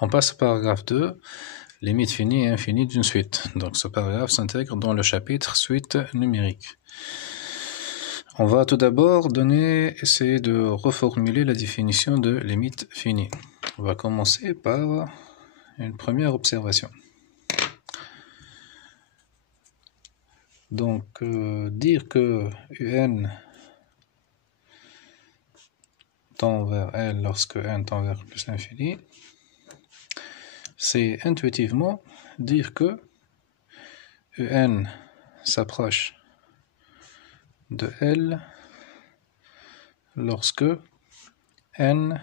On passe au paragraphe 2, limite finie et infinie d'une suite. Donc ce paragraphe s'intègre dans le chapitre suite numérique. On va tout d'abord essayer de reformuler la définition de limite finie. On va commencer par une première observation. Donc dire que un tend vers L lorsque n tend vers plus l'infini, c'est intuitivement dire que un s'approche de L lorsque n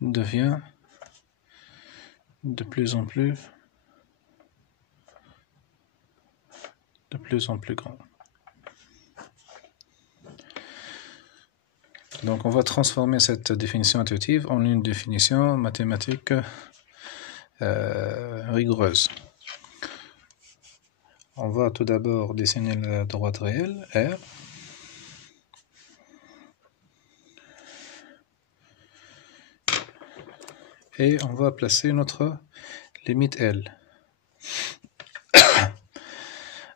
devient de plus en plus grand. Donc on va transformer cette définition intuitive en une définition mathématique rigoureuse. On va tout d'abord dessiner la droite réelle, R. Et on va placer notre limite L.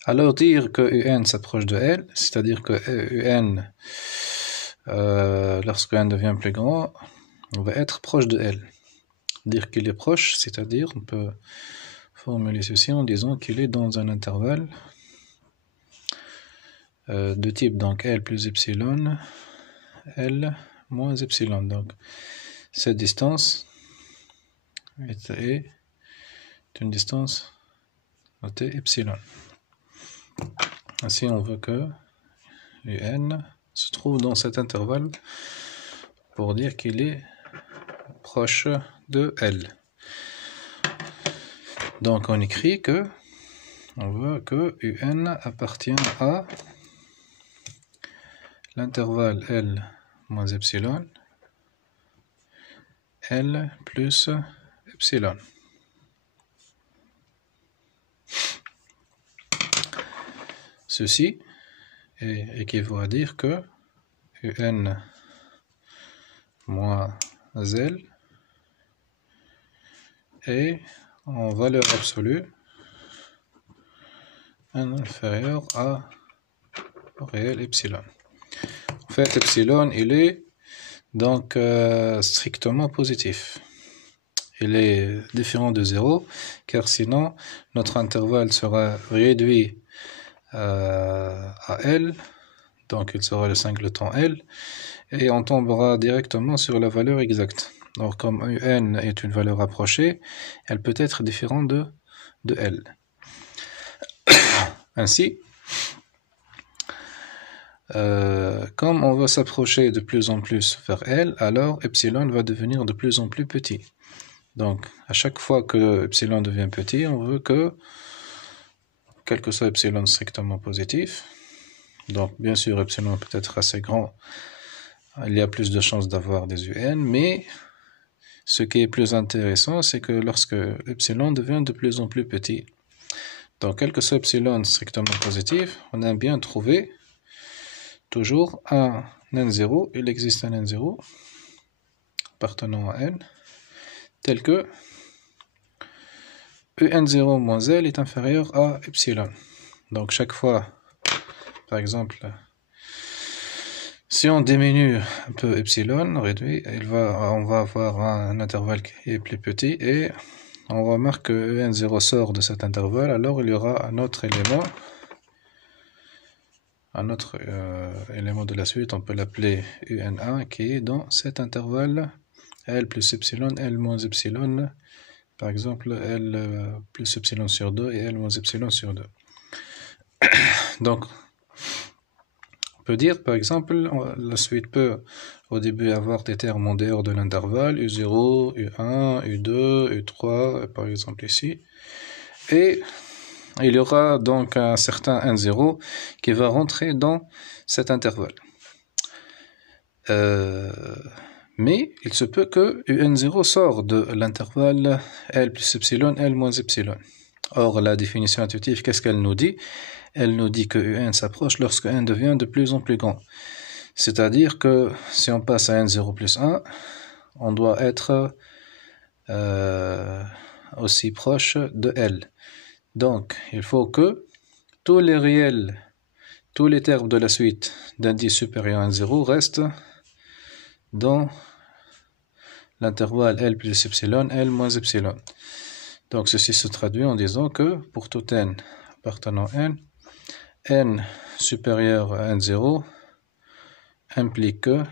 Alors dire que un s'approche de L, c'est-à-dire que un, lorsque n devient plus grand, on va être proche de L. Dire qu'il est proche, c'est-à-dire on peut formuler ceci en disant qu'il est dans un intervalle de type donc L plus epsilon, L moins epsilon. Donc cette distance est une distance notée epsilon. Ainsi on veut que un se trouve dans cet intervalle pour dire qu'il est proche de L. Donc on écrit que on veut que un appartient à l'intervalle L moins epsilon, L plus epsilon. Ceci équivaut à dire que un moins L est en valeur absolue inférieure à réel epsilon. En fait, epsilon, il est donc strictement positif. Il est différent de 0, car sinon, notre intervalle sera réduit à L, donc il sera le singleton L, et on tombera directement sur la valeur exacte. Donc comme un est une valeur approchée, elle peut être différente de L. Ainsi, comme on va s'approcher de plus en plus vers L, alors epsilon va devenir de plus en plus petit. Donc à chaque fois que epsilon devient petit, on veut que, quel que soit epsilon strictement positif, donc bien sûr epsilon peut être assez grand, il y a plus de chances d'avoir des UN, mais ce qui est plus intéressant, c'est que lorsque epsilon devient de plus en plus petit, donc quel que soit epsilon strictement positif, on a bien trouvé toujours un n0, il existe un n0 appartenant à n, tel que un0 moins L est inférieur à epsilon. Donc chaque fois, par exemple, si on diminue un peu epsilon, on réduit, on va avoir un intervalle qui est plus petit et on remarque que un0 sort de cet intervalle, alors il y aura un autre élément de la suite, on peut l'appeler un1 qui est dans cet intervalle L plus epsilon, L moins epsilon, par exemple L plus epsilon sur 2 et L moins epsilon sur 2. Donc, on peut dire par exemple, la suite peut au début avoir des termes en dehors de l'intervalle, U0, U1, U2, U3, par exemple ici. Et il y aura donc un certain n0 qui va rentrer dans cet intervalle. Mais il se peut que un0 sort de l'intervalle L plus epsilon, L moins epsilon. Or, la définition intuitive, qu'est-ce qu'elle nous dit? Elle nous dit que un s'approche lorsque n devient de plus en plus grand. C'est-à-dire que si on passe à n0 plus 1, on doit être aussi proche de L. Donc, il faut que tous les réels, tous les termes de la suite d'indice supérieur à 0 restent dans l'intervalle L plus epsilon, L moins epsilon. Donc, ceci se traduit en disant que pour tout n appartenant à n supérieur à n0 implique que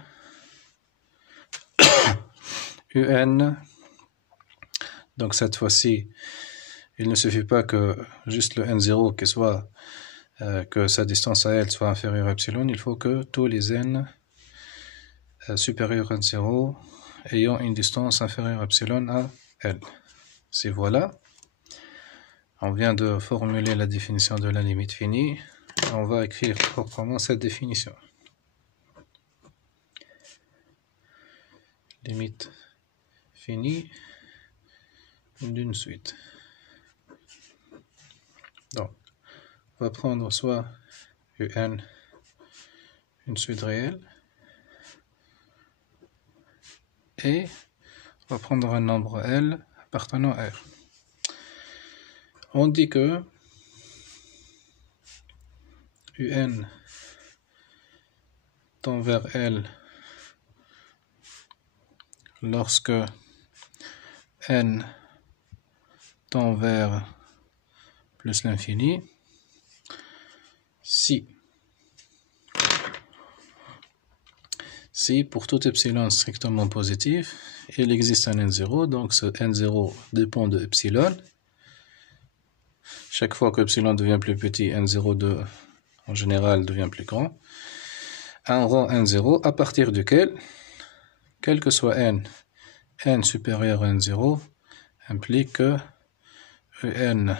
un, donc cette fois-ci, il ne suffit pas que juste le n0 qui soit, que sa distance à L soit inférieure à epsilon, il faut que tous les n supérieurs à n0 ayant une distance inférieure à epsilon à L. Si voilà, on vient de formuler la définition de la limite finie, on va écrire proprement cette définition. Limite finie d'une suite. Donc, on va prendre soit un, une suite réelle, et on va prendre un nombre L appartenant à R. On dit que un tend vers L lorsque n tend vers plus l'infini si pour tout epsilon strictement positif, il existe un n0, donc ce n0 dépend de epsilon. Chaque fois que epsilon devient plus petit, n0 en général devient plus grand. Un rang n0 à partir duquel, quel que soit n supérieur à n0, implique que en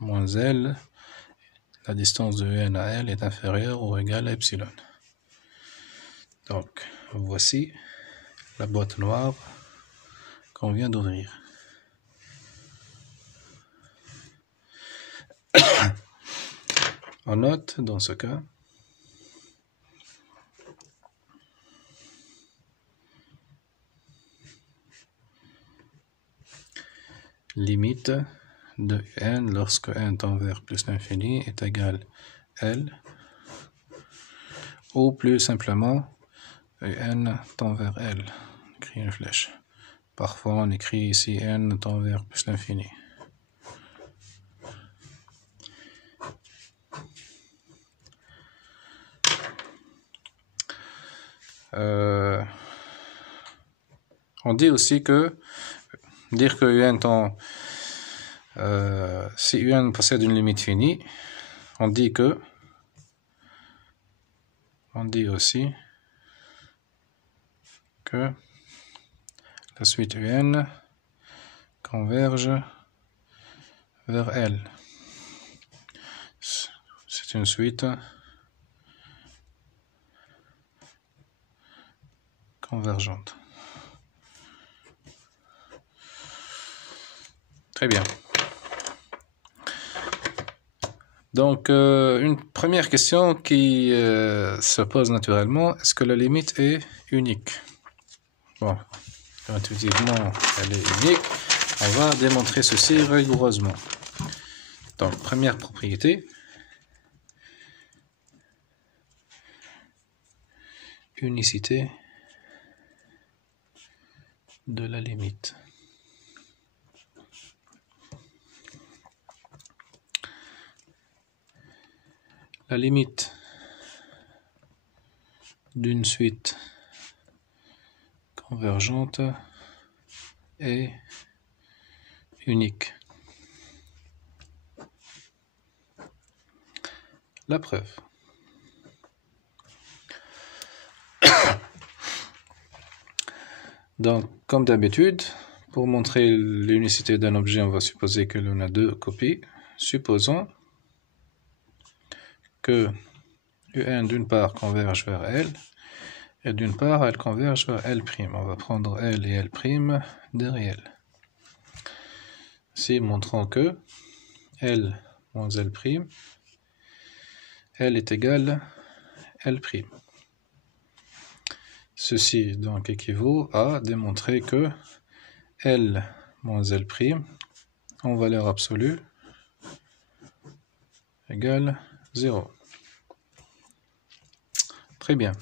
moins L, la distance de en à L est inférieure ou égale à epsilon. Donc, voici la boîte noire qu'on vient d'ouvrir. On note dans ce cas limite de n lorsque n tend vers plus l'infini est égal à L, ou plus simplement n tend vers L. On écrit une flèche. Parfois on écrit ici n tend vers plus l'infini. On dit aussi que dire que un tend si un possède une limite finie, on dit aussi que la suite un converge vers L. C'est une suite convergente. Très bien. Donc, une première question qui se pose naturellement, est-ce que la limite est unique? Bon, intuitivement, elle est unique. On va démontrer ceci rigoureusement. Donc, première propriété. Unicité de la limite. La limite d'une suite convergente est unique. La preuve. Donc, comme d'habitude, pour montrer l'unicité d'un objet, on va supposer que l'on a deux copies. Supposons que un d'une part converge vers L, et d'une part elle converge vers L'. On va prendre L et L' des réels. Ici, montrons que L moins L', L est égal à L'. Ceci donc équivaut à démontrer que L moins L' en valeur absolue égale 0. Très bien.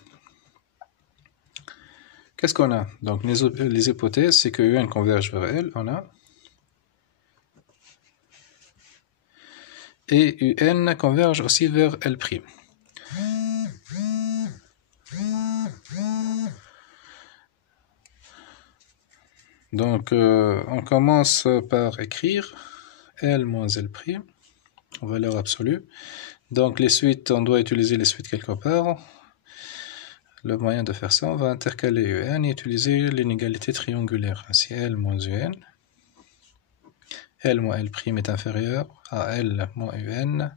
Qu'est-ce qu'on a? Donc les hypothèses, c'est que UN converge vers L, on a. Et UN converge aussi vers L'. Donc on commence par écrire L moins L' en valeur absolue. Donc les suites, on doit utiliser les suites quelque part. Le moyen de faire ça, on va intercaler UN et utiliser l'inégalité triangulaire. Ainsi L moins UN. L moins L' est inférieur à L moins UN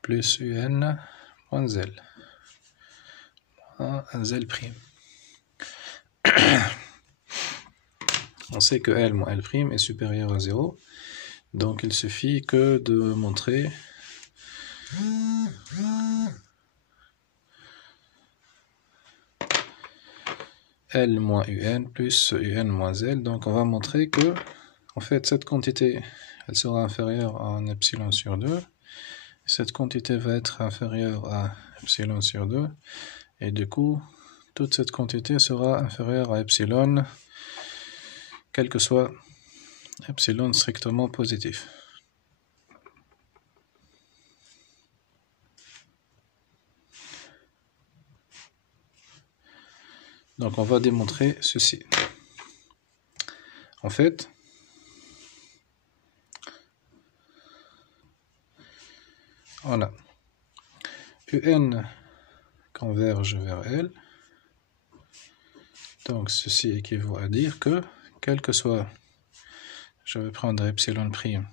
plus UN moins L. L'. On sait que L moins L' est supérieur à 0. Donc il suffit que de montrer L moins UN plus UN moins L. Donc on va montrer que en fait cette quantité elle sera inférieure à un epsilon sur 2. Cette quantité va être inférieure à epsilon sur 2. Et du coup, toute cette quantité sera inférieure à epsilon, quel que soit epsilon strictement positif. Donc on va démontrer ceci. En fait, on a UN converge vers L. Donc ceci équivaut à dire que, quel que soit, je vais prendre epsilon prime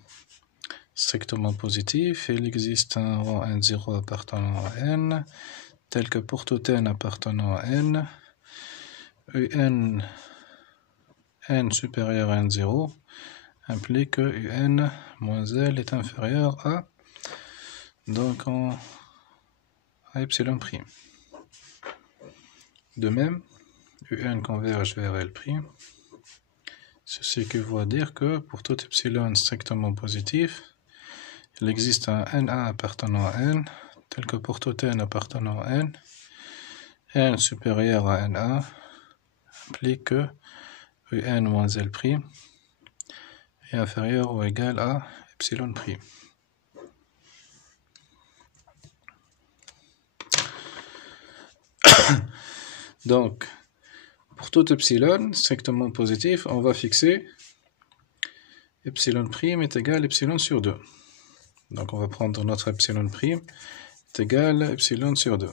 strictement positif, il existe un rang N0 appartenant à N, tel que pour tout N appartenant à N, UN N supérieur à N0 implique que UN moins L est inférieur à, donc à epsilon prime. De même, UN converge vers L'. Ceci équivaut à dire que pour tout epsilon strictement positif, il existe un NA appartenant à N, tel que pour tout N appartenant à N, N supérieur à NA implique que UN moins L' est inférieur ou égal à epsilon prime. Donc, pour tout epsilon strictement positif, on va fixer epsilon prime est égal à epsilon sur 2. Donc on va prendre notre epsilon prime est égal à epsilon sur 2.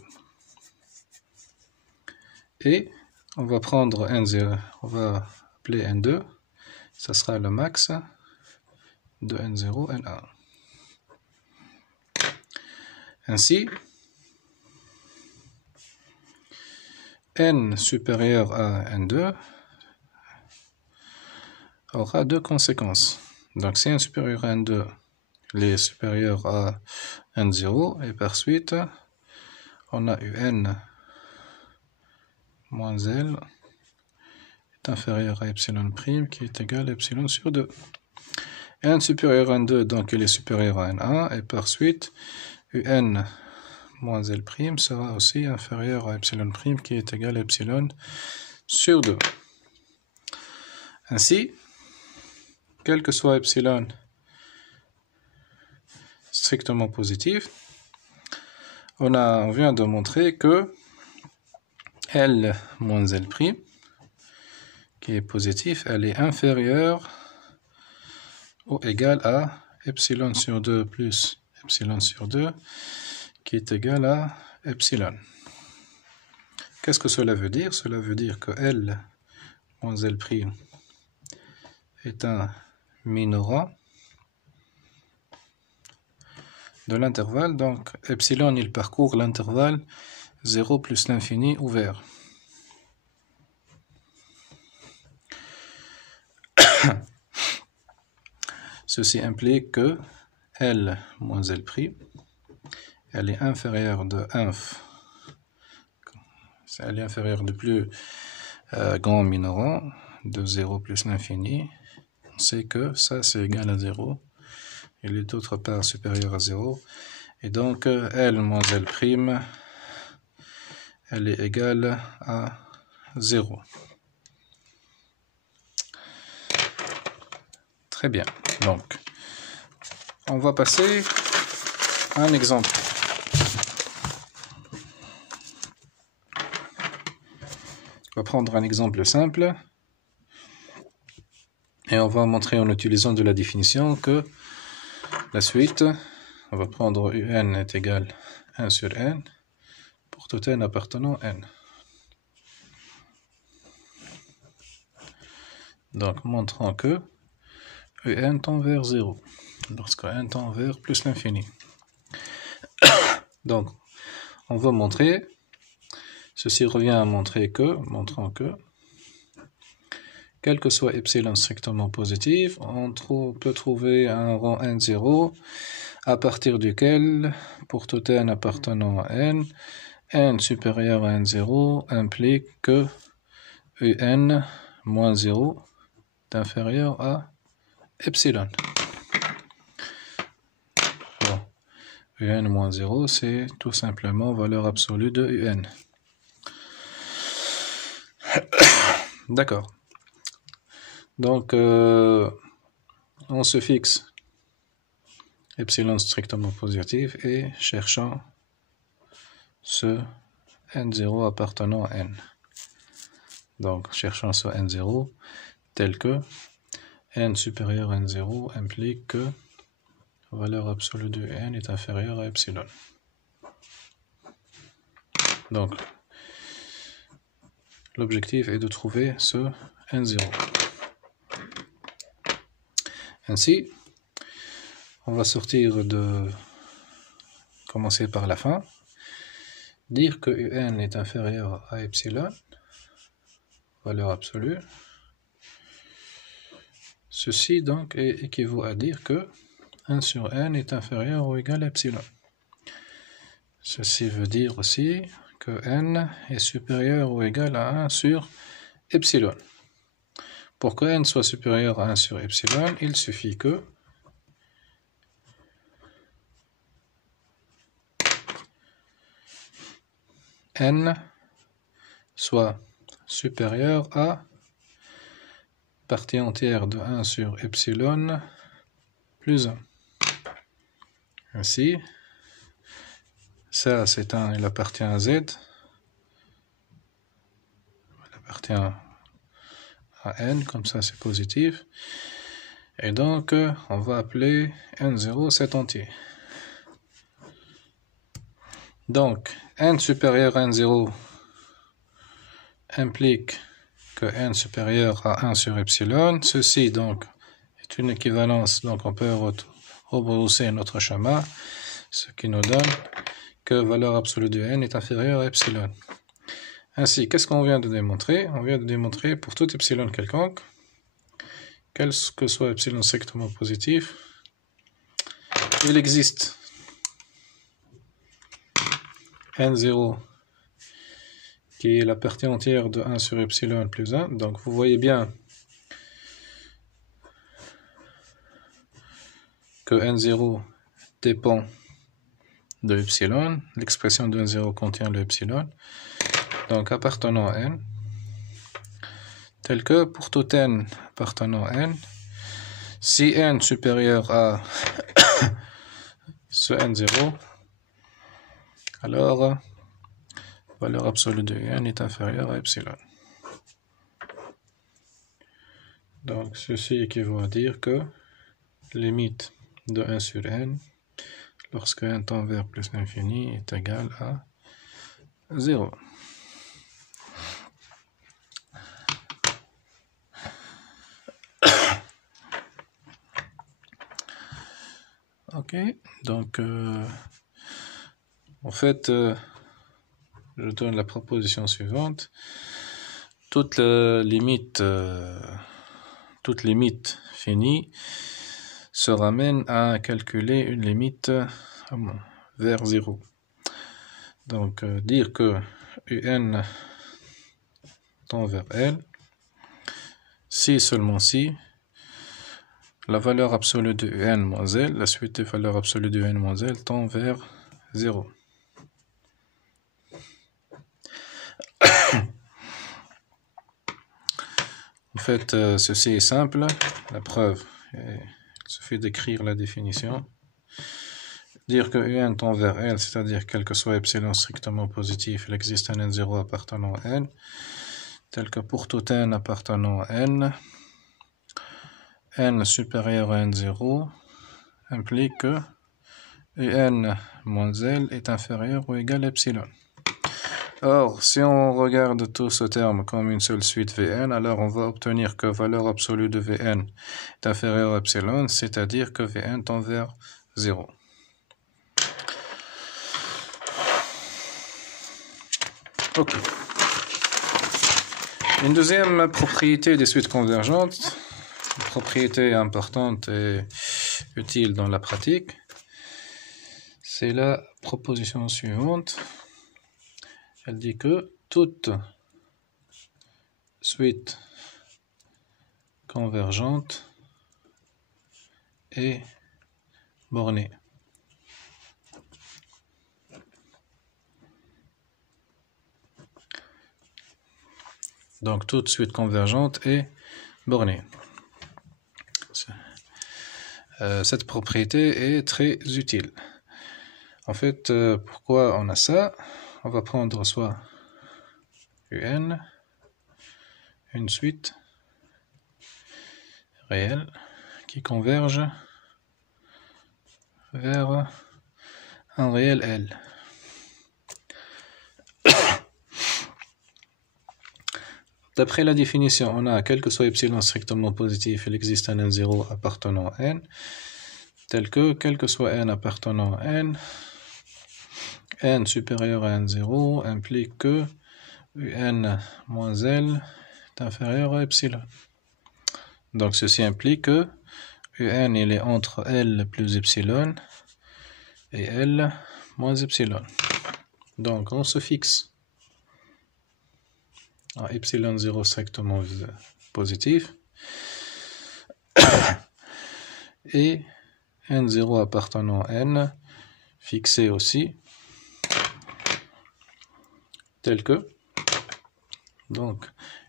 Et on va prendre N0, on va appeler N2, ça sera le max de N0, N1. Ainsi, N supérieur à N2 aura deux conséquences. Donc si N supérieur à N2 est supérieur à N0, et par suite, on a UN moins L est inférieur à epsilon prime qui est égal à epsilon sur 2. N supérieur à N2, donc il est supérieur à N1, et par suite, UN moins L' sera aussi inférieur à epsilon prime qui est égal à epsilon sur 2. Ainsi, quel que soit epsilon strictement positif, on vient de montrer que L moins L', qui est positif, elle est inférieure ou égale à epsilon sur 2 plus epsilon sur 2, qui est égal à epsilon. Qu'est-ce que cela veut dire? Cela veut dire que L moins L' est un minorant de l'intervalle. Donc epsilon, il parcourt l'intervalle 0 plus l'infini ouvert. Ceci implique que L moins L', elle est inférieure de inf, elle est inférieure du plus grand minorant de 0 plus l'infini sait que ça c'est égal à 0 et les autres parts supérieures à 0. Et donc L moins L', elle est égale à 0. Très bien. Donc, on va passer à un exemple. On va prendre un exemple simple. Et on va montrer en utilisant de la définition que la suite, on va prendre UN est égal à 1 sur N pour tout N appartenant à N. Donc, montrant que UN tend vers 0, lorsque N tend vers plus l'infini. Donc, on va montrer, ceci revient à montrer que, montrant que, quel que soit epsilon strictement positif, on peut trouver un rang N0 à partir duquel, pour tout N appartenant à N, N supérieur à N0 implique que UN moins 0 est inférieur à epsilon. Bon. UN moins 0, c'est tout simplement valeur absolue de UN. D'accord. Donc, on se fixe epsilon strictement positif et cherchant ce N0 appartenant à N. Donc, cherchant ce N0 tel que N supérieur à N0 implique que la valeur absolue de N est inférieure à epsilon. Donc, l'objectif est de trouver ce N0. Ainsi, on va commencer par la fin, dire que UN est inférieur à epsilon, valeur absolue. Ceci donc équivaut à dire que 1 sur N est inférieur ou égal à epsilon. Ceci veut dire aussi que N est supérieur ou égal à 1 sur epsilon. Pour que N soit supérieur à 1 sur epsilon, il suffit que N soit supérieur à partie entière de 1 sur epsilon plus 1. Ainsi, ça c'est 1, il appartient à Z, il appartient à N, comme ça c'est positif. Et donc, on va appeler N0 cet entier. Donc, N supérieur à N0 implique que N supérieur à 1 sur epsilon. Ceci, donc, est une équivalence. Donc, on peut rebrousser notre schéma, ce qui nous donne que valeur absolue de N est inférieure à epsilon. Ainsi, qu'est-ce qu'on vient de démontrer? On vient de démontrer pour tout epsilon quelconque, quel que soit epsilon strictement positif, il existe N0 qui est la partie entière de 1 sur epsilon plus 1. Donc vous voyez bien que N0 dépend de epsilon. L'expression de N0 contient le epsilon. Donc appartenant à N, tel que pour tout N appartenant à N, si N supérieur à ce N0, alors valeur absolue de N est inférieure à epsilon. Donc ceci équivaut à dire que limite de 1 sur N, lorsque N tend vers plus l'infini, est égal à 0. Ok, donc en fait, je donne la proposition suivante. Toute limite finie se ramène à calculer une limite vers 0. Donc dire que UN tend vers L, si seulement si la valeur absolue de un moins L, la suite des valeurs absolues de un moins L tend vers 0. En fait, ceci est simple, la preuve, il suffit d'écrire la définition. Dire que un tend vers L, c'est-à-dire quel que soit epsilon strictement positif, il existe un n0 appartenant à n, tel que pour tout n appartenant à n supérieur à n0 implique que un moins L est inférieur ou égal à epsilon. Or, si on regarde tout ce terme comme une seule suite Vn, alors on va obtenir que valeur absolue de Vn est inférieure à epsilon, c'est-à-dire que Vn tend vers 0. Ok. Une deuxième propriété des suites convergentes, une propriété importante et utile dans la pratique, c'est la proposition suivante. Elle dit que toute suite convergente est bornée. Donc toute suite convergente est bornée. Cette propriété est très utile. En fait, pourquoi on a ça? On va prendre soit un, une suite réelle qui converge vers un réel L. D'après la définition, on a quel que soit epsilon strictement positif, il existe un n0 appartenant à n, tel que quel que soit n appartenant à n supérieur à n0 implique que un moins L est inférieur à epsilon. Donc ceci implique que un il est entre L plus epsilon et L moins epsilon. Donc on se fixe à epsilon 0 strictement positif et n0 appartenant à n fixé aussi tel que, donc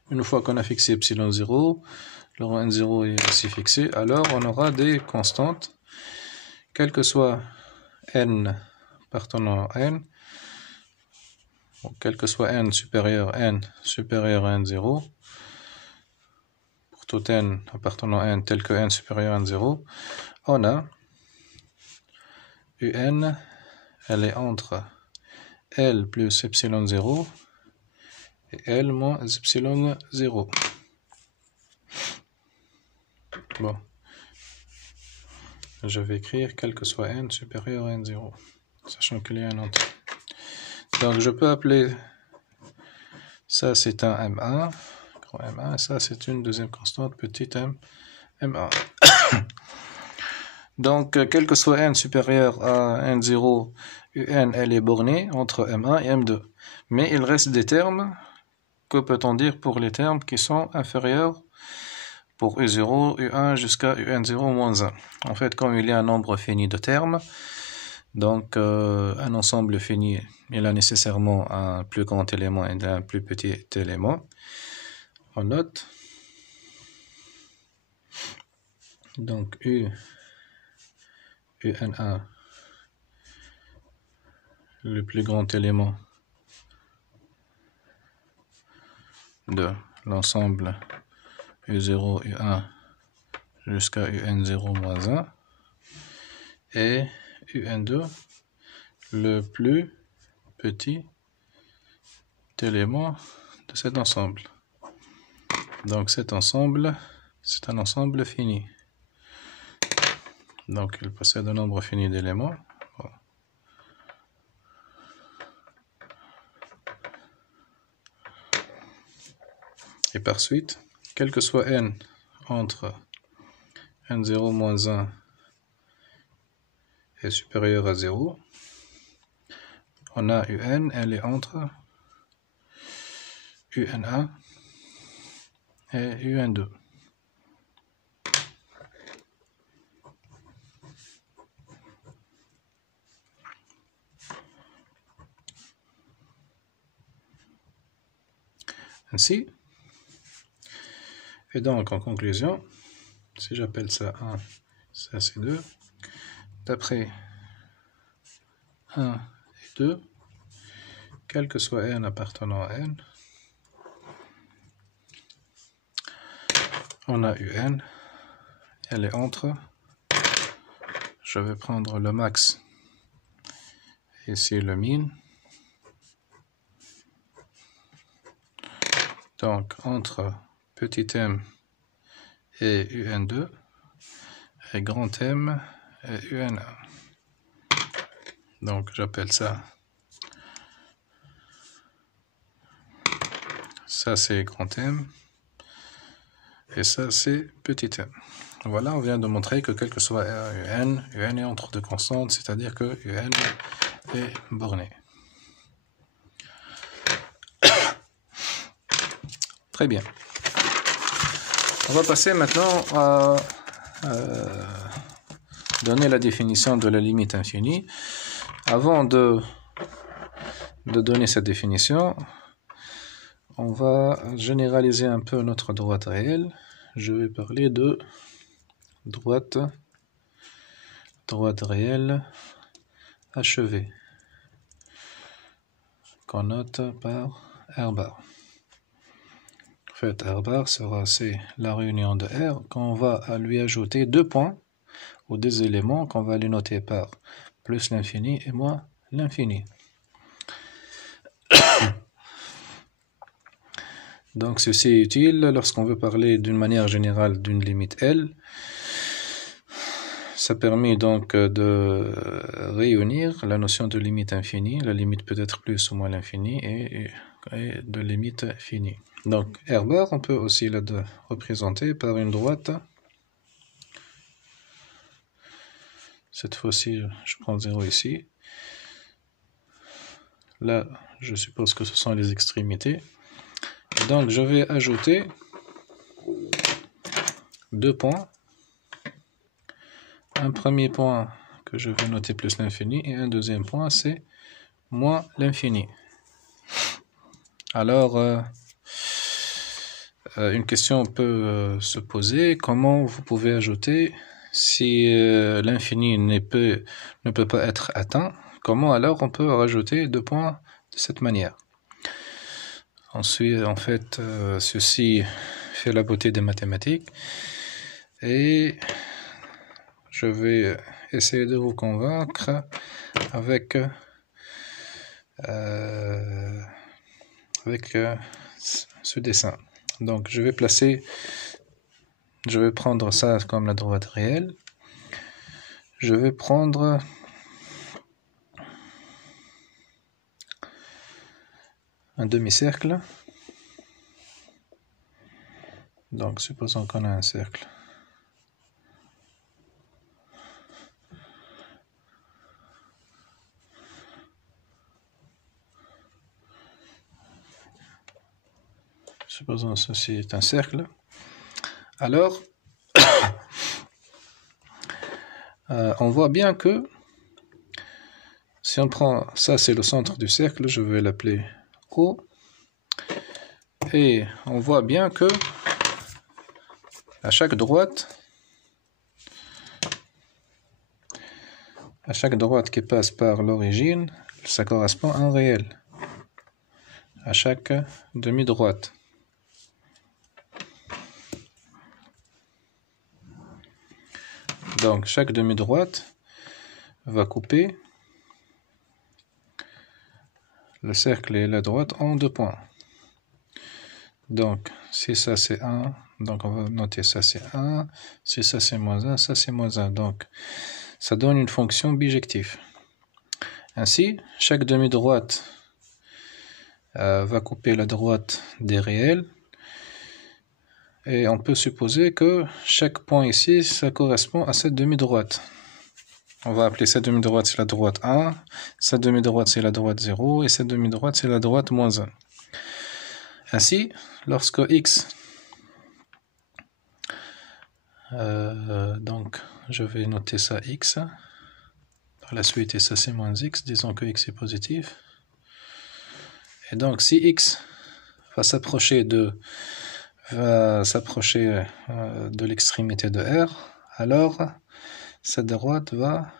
une fois qu'on a fixé epsilon 0, le n0 est aussi fixé, alors on aura des constantes quel que soit n appartenant à n, quel que soit n supérieur à n0, pour tout n appartenant à n tel que n supérieur à n0, on a un, elle est entre L plus epsilon 0 et L moins epsilon 0. Bon, je vais écrire quel que soit n supérieur à n0, sachant qu'il y a un entier. Donc je peux appeler ça c'est un M1, grand M1, et ça c'est une deuxième constante petit m, M1. Donc quel que soit n supérieur à n0, un elle est bornée entre M1 et M2. Mais il reste des termes, que peut-on dire pour les termes qui sont inférieurs pour U0, U1 jusqu'à UN0 moins 1. En fait, comme il y a un nombre fini de termes, donc un ensemble fini, il a nécessairement un plus grand élément et un plus petit élément. On note donc UN1, le plus grand élément de l'ensemble U0, U1 jusqu'à UN0 moins 1 et UN2, le plus petit élément de cet ensemble. Donc cet ensemble, c'est un ensemble fini. Donc il possède un nombre fini d'éléments. Bon. Et par suite, quel que soit n entre n0 moins 1 est supérieur à 0, on a un, elle est entre un1 et un2. ainsi. Et donc, en conclusion, si j'appelle ça 1, ça c'est 2, d'après 1 et 2, quel que soit n appartenant à n, on a un, elle est entre, je vais prendre le max, ici le min, donc entre petit m et un2, et grand M et un1. Donc j'appelle ça, ça c'est grand M, et ça c'est petit m. Voilà, on vient de montrer que quel que soit un est entre deux constantes, c'est-à-dire que un est borné. Très bien. On va passer maintenant à donner la définition de la limite infinie. Avant de donner cette définition, on va généraliser un peu notre droite réelle. Je vais parler de droite réelle achevée, qu'on note par R bar. En fait, R bar sera c'est la réunion de R, qu'on va lui ajouter 2 points ou des éléments qu'on va les noter par plus l'infini et moins l'infini. Donc ceci est utile lorsqu'on veut parler d'une manière générale d'une limite L. Ça permet donc de réunir la notion de limite infinie. La limite peut être plus ou moins l'infini et de limite finie. Donc R bar, on peut aussi la représenter par une droite. Cette fois-ci, je prends 0 ici. Là, je suppose que ce sont les extrémités. Donc je vais ajouter 2 points. Un premier point que je vais noter plus l'infini et un deuxième point c'est moins l'infini. Alors une question peut se poser: comment vous pouvez ajouter si l'infini ne peut pas être atteint? Comment alors on peut rajouter 2 points de cette manière? Ensuite, en fait, ceci fait la beauté des mathématiques et je vais essayer de vous convaincre avec ce dessin. Donc je vais prendre ça comme la droite réelle. Je vais prendre un demi-cercle. Donc supposons qu'on a un cercle. Supposons que ceci est un cercle. Alors, on voit bien que si on prend ça, c'est le centre du cercle, je vais l'appeler O. Et on voit bien que à chaque droite qui passe par l'origine, ça correspond à un réel. À chaque demi-droite. Donc chaque demi-droite va couper le cercle et la droite en 2 points. Donc si ça c'est 1, donc on va noter ça c'est 1, si ça c'est moins 1, ça c'est moins 1. Donc ça donne une fonction bijective. Ainsi, chaque demi-droite va couper la droite des réels. Et on peut supposer que chaque point ici, ça correspond à cette demi-droite. On va appeler cette demi-droite, c'est la droite 1, cette demi-droite, c'est la droite 0, et cette demi-droite, c'est la droite moins 1. Ainsi, lorsque x, donc je vais noter ça x, par la suite, et ça c'est moins x, disons que x est positif. Et donc si x va s'approcher de l'extrémité de R, alors cette droite va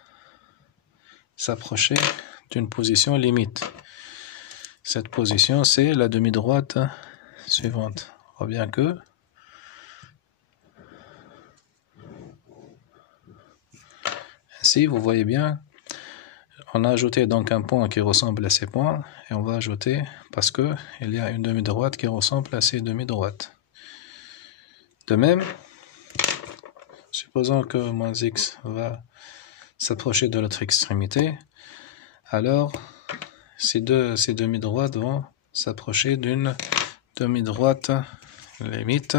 s'approcher d'une position limite. Cette position, c'est la demi-droite suivante. On voit bien que ainsi, vous voyez bien, on a ajouté donc un point qui ressemble à ces points, et on va ajouter, parce que il y a une demi-droite qui ressemble à ces demi-droites. De même, supposons que moins x va s'approcher de l'autre extrémité, alors ces demi-droites vont s'approcher d'une demi-droite limite,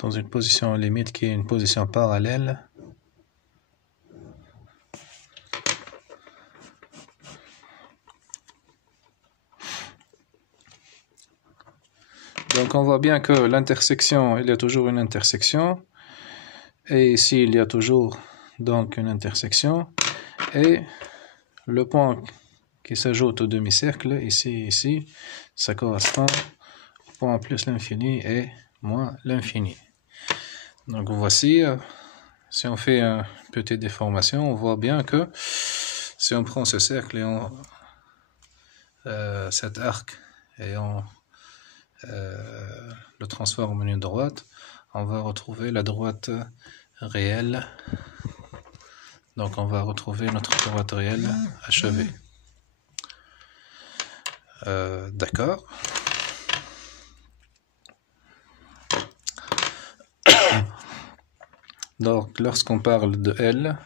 dans une position limite qui est une position parallèle. Donc on voit bien que l'intersection, il y a toujours une intersection, et ici il y a toujours donc une intersection, et le point qui s'ajoute au demi-cercle, ici, ça correspond au point plus l'infini et moins l'infini. Donc voici, si on fait une petite déformation, on voit bien que si on prend ce cercle et cet arc et on le transforme en une droite, on va retrouver la droite réelle. Donc on va retrouver notre droite réelle achevée. D'accord. Donc lorsqu'on parle de L,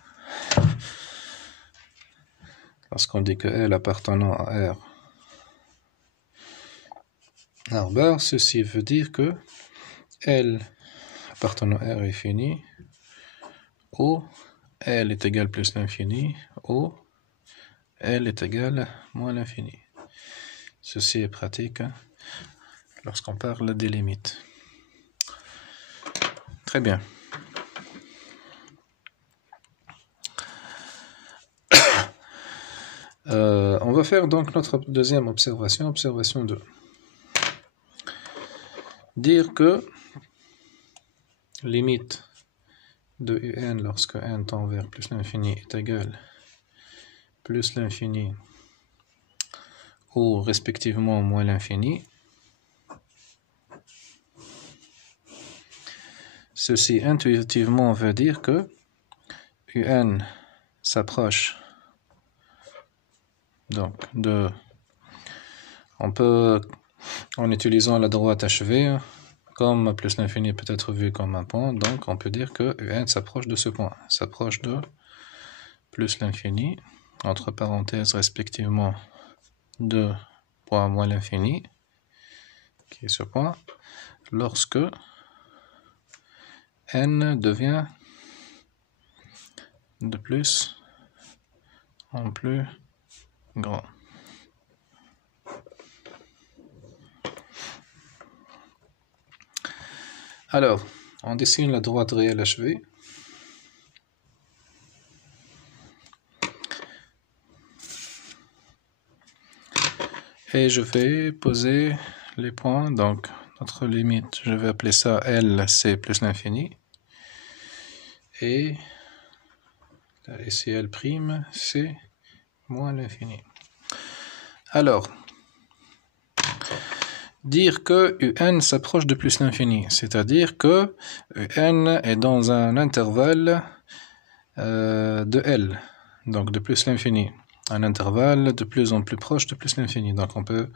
lorsqu'on dit que L appartenant à R bar, ceci veut dire que L appartenant à R est fini, ou L est égal plus l'infini, ou L est égal moins l'infini. Ceci est pratique lorsqu'on parle des limites. Très bien. On va faire donc notre deuxième observation, observation 2. Dire que limite de un lorsque n tend vers plus l'infini est égal plus l'infini ou respectivement moins l'infini. Ceci intuitivement veut dire que un s'approche donc de... On peut, en utilisant la droite achevée, comme plus l'infini peut être vu comme un point, donc on peut dire que un s'approche de ce point, s'approche de plus l'infini, entre parenthèses respectivement de point moins l'infini, qui est ce point, lorsque n devient de plus en plus grand. Alors, on dessine la droite réelle achevée. Et je vais poser les points, donc notre limite, je vais appeler ça L, c'est plus l'infini. Et ici L', c'est moins l'infini. Alors, dire que un s'approche de plus l'infini, c'est-à-dire que un est dans un intervalle de L, donc de plus l'infini. Un intervalle de plus en plus proche de plus l'infini. Donc on peut,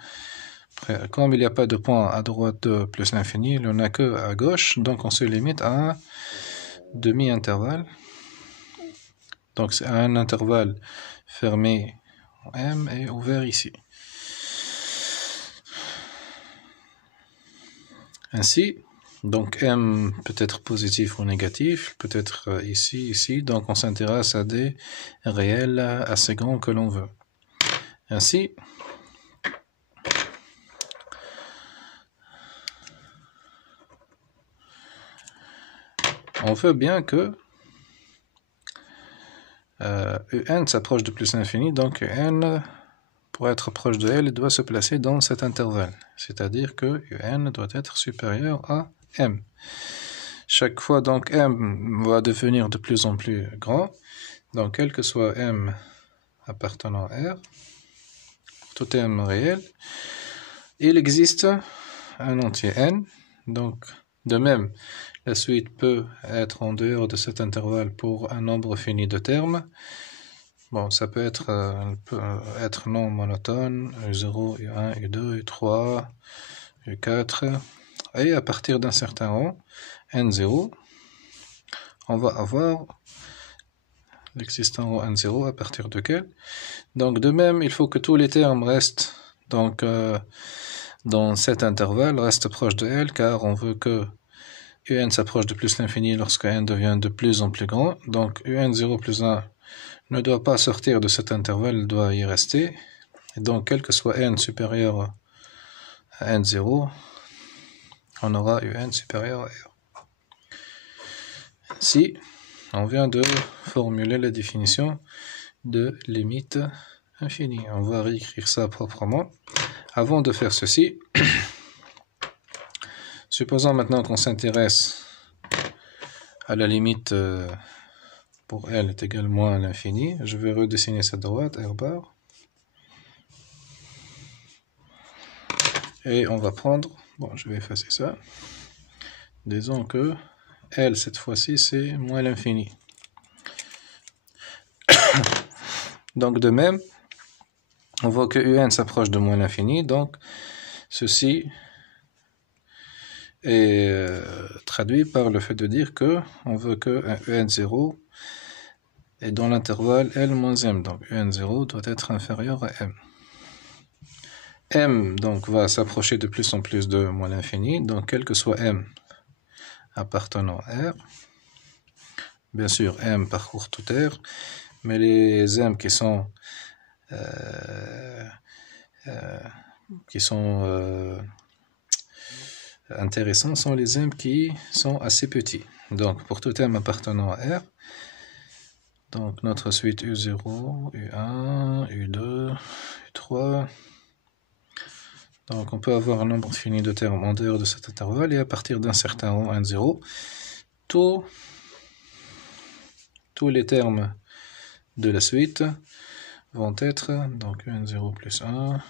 comme il n'y a pas de point à droite de plus l'infini, il n'y en a que à gauche, donc on se limite à un demi-intervalle. Donc c'est un intervalle fermé en M et ouvert ici. Ainsi, donc M peut être positif ou négatif, peut être ici, donc on s'intéresse à des réels assez grands que l'on veut. Ainsi, on veut bien que un s'approche de plus l'infini, donc un pour être proche de L, il doit se placer dans cet intervalle. C'est-à-dire que UN doit être supérieur à M. Chaque fois, donc, M va devenir de plus en plus grand. Donc, quel que soit M appartenant à R, tout M réel, il existe un entier N. Donc, de même, la suite peut être en dehors de cet intervalle pour un nombre fini de termes. Bon, ça peut être non monotone, U0, U1, U2, U3, U4. Et à partir d'un certain rang, N0, on va avoir l'existant rang N0 à partir de quel. Donc, de même, il faut que tous les termes restent donc, dans cet intervalle, restent proches de L, car on veut que UN s'approche de plus l'infini lorsque N devient de plus en plus grand. Donc, UN0 plus 1 ne doit pas sortir de cet intervalle, il doit y rester. Et donc, quel que soit N supérieur à N0, on aura UN supérieur à R. Ainsi, on vient de formuler la définition de limite infinie. On va réécrire ça proprement. Avant de faire ceci, supposons maintenant qu'on s'intéresse à la limite pour L est égal moins à l'infini. Je vais redessiner cette droite, R bar. Et on va prendre, bon, je vais effacer ça. Disons que L, cette fois-ci, c'est moins l'infini. Donc, de même, on voit que UN s'approche de moins l'infini. Donc, ceci est traduit par le fait de dire que on veut que un UN0 est dans l'intervalle L moins M. Donc, UN0 doit être inférieur à M. M donc va s'approcher de plus en plus de moins l'infini, donc quel que soit M appartenant à R, bien sûr M parcourt tout R, mais les M qui sont intéressants sont les M qui sont assez petits. Donc pour tout M appartenant à R, donc notre suite U0, U1, U2, U3. Donc on peut avoir un nombre fini de termes en dehors de cet intervalle et à partir d'un certain rang N0, tous les termes de la suite vont être, donc N0 plus 1,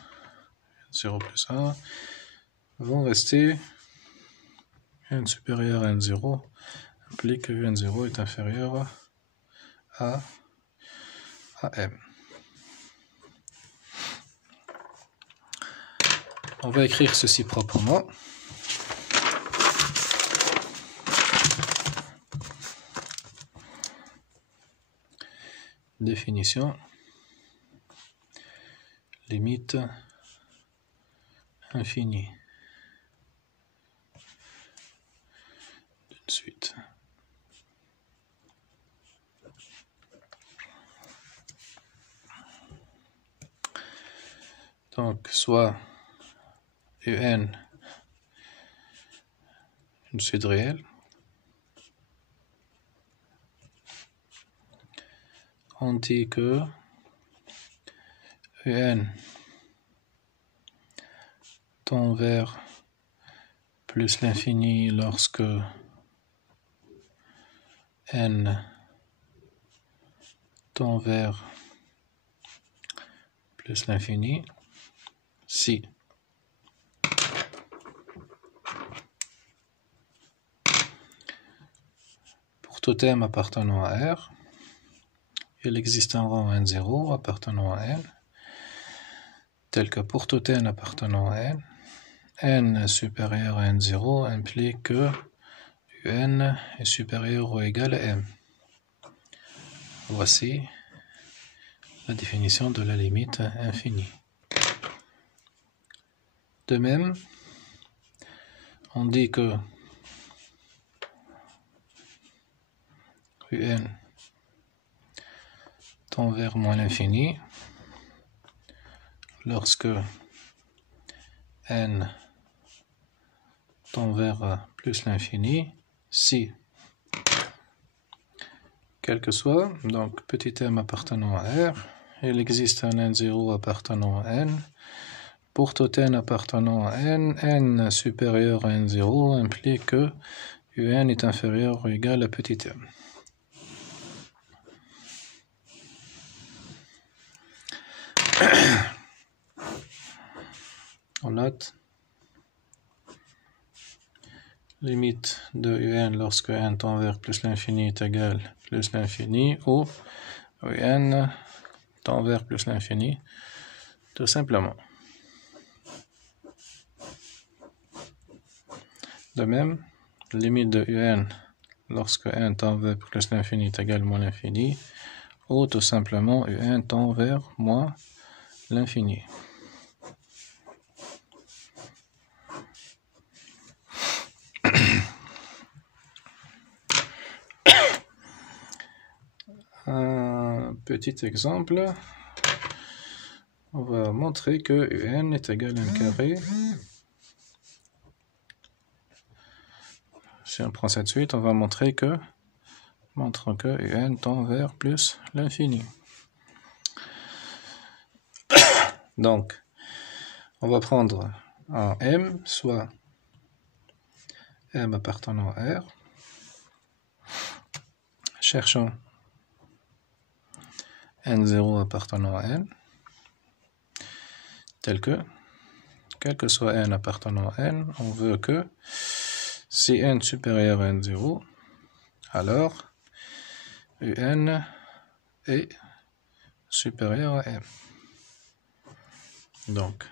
N0 plus 1, vont rester N supérieur à N0, implique que N0 est inférieur à M. On va écrire ceci proprement. Définition. Limite infinie d'une suite. Donc, soit UN, une suite réelle, on dit que UN tend vers plus l'infini lorsque N tend vers plus l'infini si pour tout M appartenant à R, il existe un rang N0 appartenant à N, tel que pour tout N appartenant à N, N supérieur à N0 implique que UN est supérieur ou égal à M. Voici la définition de la limite infinie. De même, on dit que UN tend vers moins l'infini lorsque N tend vers plus l'infini si, quel que soit, donc petit m appartenant à R, il existe un N0 appartenant à N. Pour tout N appartenant à N supérieur à N0 implique que Un est inférieur ou égal à petit m. On note limite de Un lorsque n tend vers plus l'infini est égal à plus l'infini ou Un tend vers plus l'infini, tout simplement. De même, limite de Un lorsque n tend vers plus l'infini est égal à moins l'infini ou tout simplement Un tend vers moins l'infini. Un petit exemple, on va montrer que Un est égal à n carré. Si on prend cette suite, on va montrer que Un tend vers plus l'infini. Donc, on va prendre un M, soit M appartenant à R. Cherchons N0 appartenant à N, tel que, quel que soit N appartenant à N, on veut que si N supérieur à N0, alors Un est supérieur à M. Donc,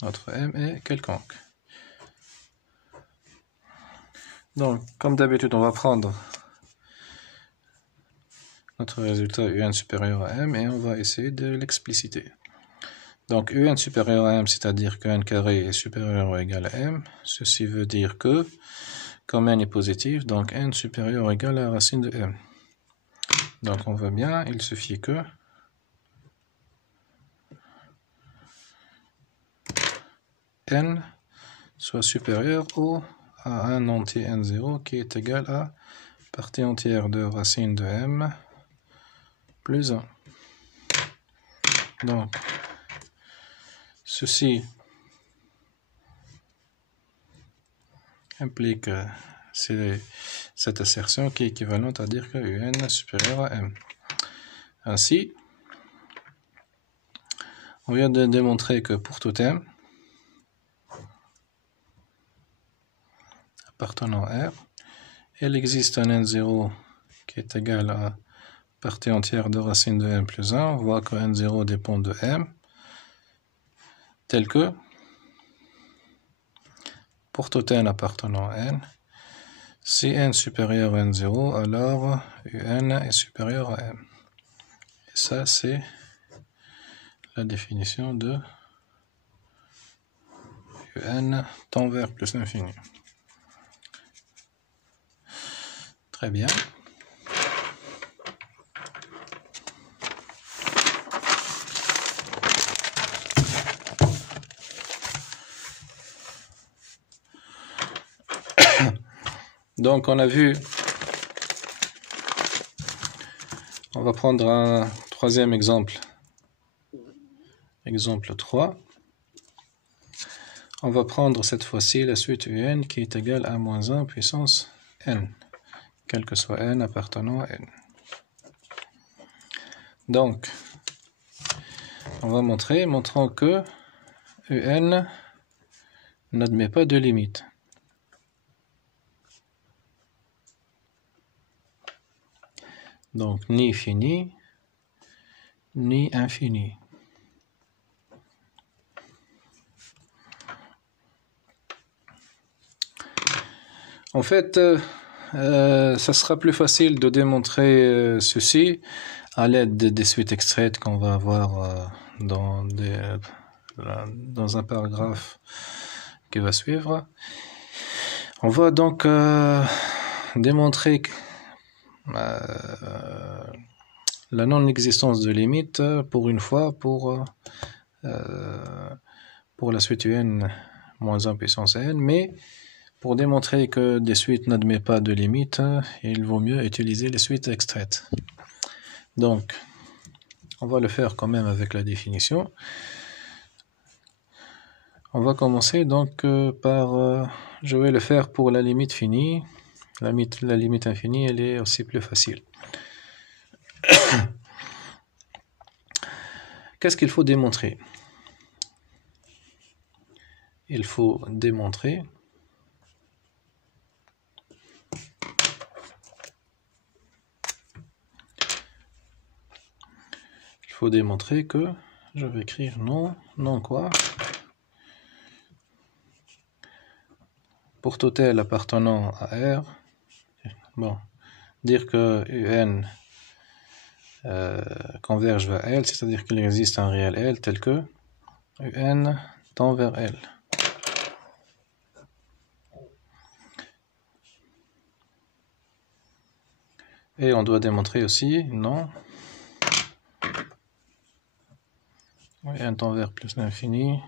notre M est quelconque. Donc, comme d'habitude, on va prendre notre résultat Un supérieur à M et on va essayer de l'expliciter. Donc, Un supérieur à M, c'est-à-dire que N carré est supérieur ou égal à M. Ceci veut dire que, comme N est positif, donc N supérieur ou égal à la racine de M. Donc, on voit bien, il suffit que N soit supérieur à un entier N0 qui est égal à partie entière de racine de M plus 1. Donc, ceci implique cette assertion qui est équivalente à dire que Un est supérieur à M. Ainsi, on vient de démontrer que pour tout M appartenant à R, il existe un N0 qui est égal à partie entière de racine de M plus 1. On voit que N0 dépend de M, tel que pour tout N appartenant à N, si N supérieur à N0, alors Un est supérieur à M. Et ça, c'est la définition de Un tend vers plus l'infini. Très bien. Donc, on a vu, on va prendre un troisième exemple. Exemple 3. On va prendre cette fois-ci la suite Un qui est égale à moins 1 puissance N, quel que soit N appartenant à N. Donc, on va montrant que Un n'admet pas de limite. Donc, ni fini, ni infini. En fait, ça sera plus facile de démontrer ceci à l'aide des suites extraites qu'on va avoir dans un paragraphe qui va suivre. On va donc démontrer la non-existence de limite pour une fois pour la suite Un moins 1 puissance N, mais pour démontrer que des suites n'admettent pas de limite, il vaut mieux utiliser les suites extraites. Donc, on va le faire quand même avec la définition. On va commencer donc par... je vais le faire pour la limite finie. La limite infinie, elle est aussi plus facile. Qu'est-ce qu'il faut démontrer? Il faut démontrer que, je vais écrire non quoi, pour tout L appartenant à R, bon, dire que UN converge vers L, c'est-à-dire qu'il existe un réel L tel que UN tend vers L. Et on doit démontrer aussi non UN tend vers plus l'infini,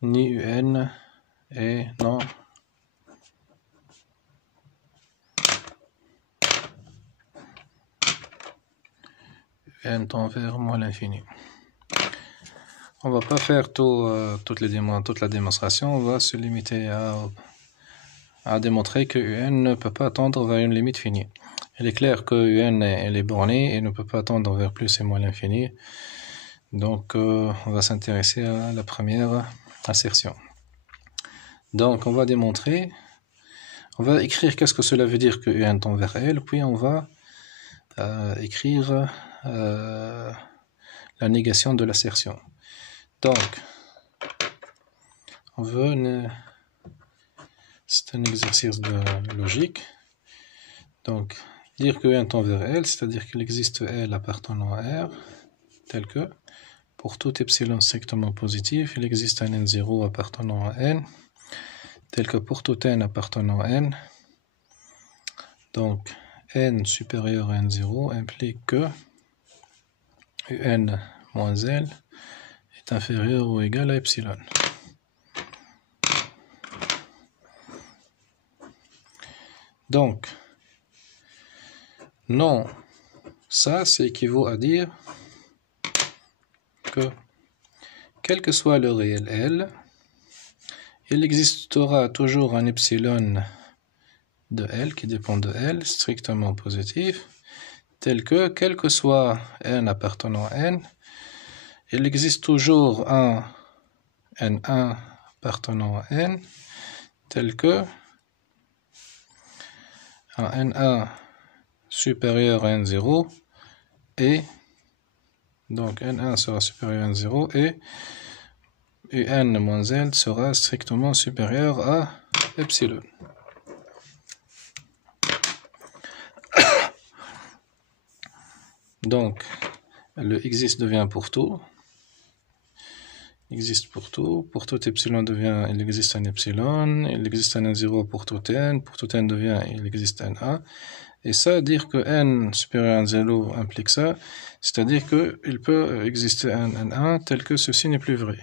ni UN et non UN tend vers moins l'infini. On va pas faire toute la démonstration, on va se limiter à démontrer que UN ne peut pas tendre vers une limite finie. Il est clair que UN elle est bornée et ne peut pas tendre vers plus et moins l'infini. Donc on va s'intéresser à la première assertion. Donc on va démontrer, on va écrire qu'est-ce que cela veut dire que UN tend vers L, puis on va écrire la négation de l'assertion. Donc, c'est un exercice de logique. Donc, dire que UN tend vers L, c'est-à-dire qu'il existe L appartenant à R, tel que, pour tout epsilon strictement positif, il existe un N0 appartenant à N, tel que pour tout N appartenant à N. Donc, N supérieur à N0 implique que UN moins L est inférieur ou égal à epsilon. Donc, non, ça équivaut à dire que, quel que soit le réel L, il existera toujours un epsilon de L qui dépend de L, strictement positif, tel que, quel que soit N appartenant à N, il existe toujours un N1 appartenant à N, tel que un N1 supérieur à N0 et donc N1 sera supérieur à N0 et UN moins L sera strictement supérieur à epsilon. Donc, le existe devient pour tout. Existe pour tout epsilon devient, il existe un epsilon, il existe un N0 pour tout N devient, il existe un A. Et ça, dire que N supérieur à N0 implique ça, c'est-à-dire qu'il peut exister un N1 tel que ceci n'est plus vrai.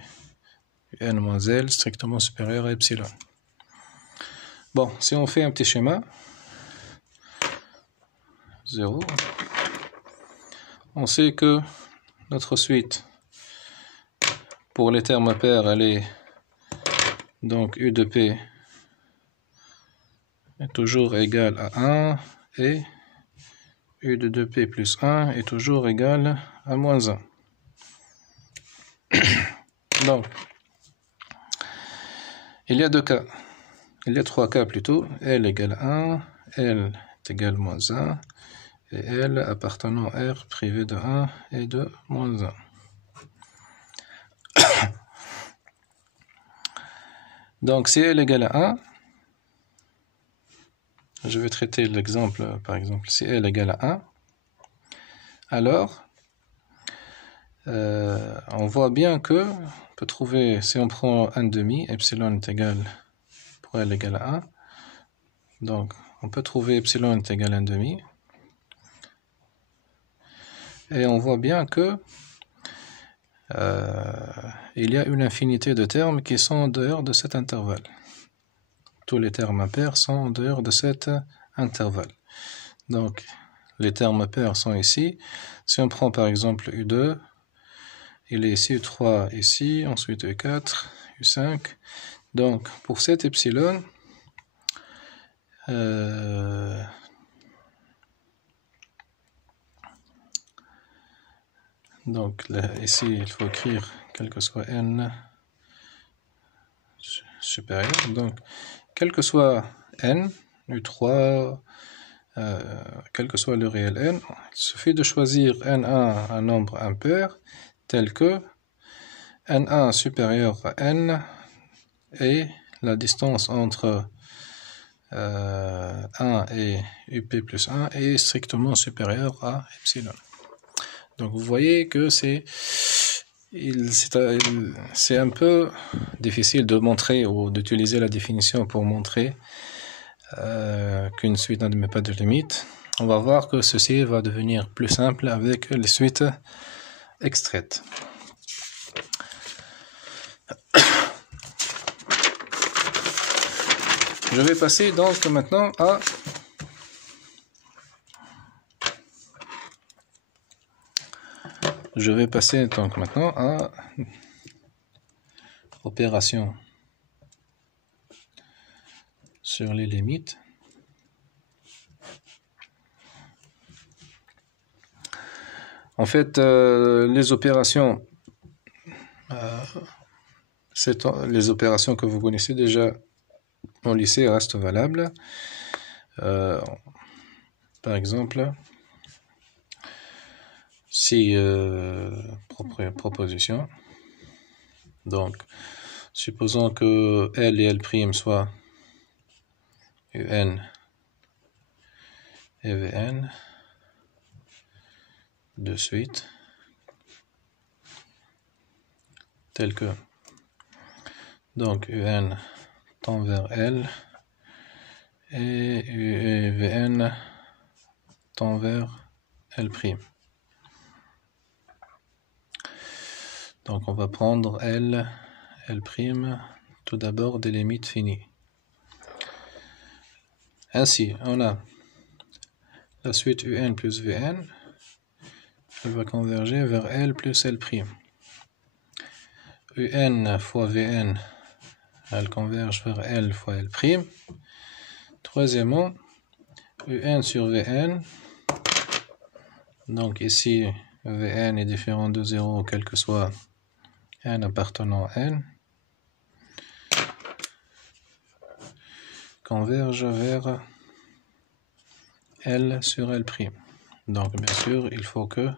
N moins L strictement supérieur à epsilon. Bon, si on fait un petit schéma, 0, on sait que notre suite pour les termes pairs, elle est donc U de P est toujours égal à 1 et U de 2P plus 1 est toujours égal à moins 1. Donc, il y a deux cas. Il y a trois cas plutôt. L égale 1, L est égal à moins 1 et L appartenant à R privé de 1 et de moins 1. Donc, si L égale à 1, je vais traiter l'exemple, par exemple, si L égale à 1, alors, on voit bien que, on peut trouver, si on prend 1,5, epsilon est égal, pour L égale à 1, donc, on peut trouver epsilon est égal à 1,5, et on voit bien que il y a une infinité de termes qui sont en dehors de cet intervalle. Tous les termes impairs sont en dehors de cet intervalle. Donc, les termes pairs sont ici. Si on prend par exemple U2, il est ici U3 ici, ensuite U4, U5. Donc pour cet epsilon, donc là, ici il faut écrire quel que soit n supérieur. Donc quel que soit n, U3, quel que soit le réel n, il suffit de choisir n1 un nombre impair tel que n1 supérieur à n et la distance entre 1 et up plus 1 est strictement supérieure à epsilon. Donc vous voyez que c'est un peu difficile de montrer ou d'utiliser la définition pour montrer qu'une suite n'admet pas de limite. On va voir que ceci va devenir plus simple avec les suites extraites. Je vais passer donc maintenant à opération sur les limites. En fait, les opérations que vous connaissez déjà au lycée restent valables. Par exemple, si proposition, donc supposons que L et L' soient UN et Vn de suite, tel que donc UN tend vers L et Vn tend vers L'. Donc on va prendre L, L', tout d'abord des limites finies. Ainsi, on a la suite UN plus Vn, elle va converger vers L plus L'. UN fois Vn, elle converge vers L fois L'. Troisièmement, UN sur Vn, donc ici Vn est différent de 0 quel que soit n appartenant à n, converge vers L sur L'. Donc bien sûr, il faut que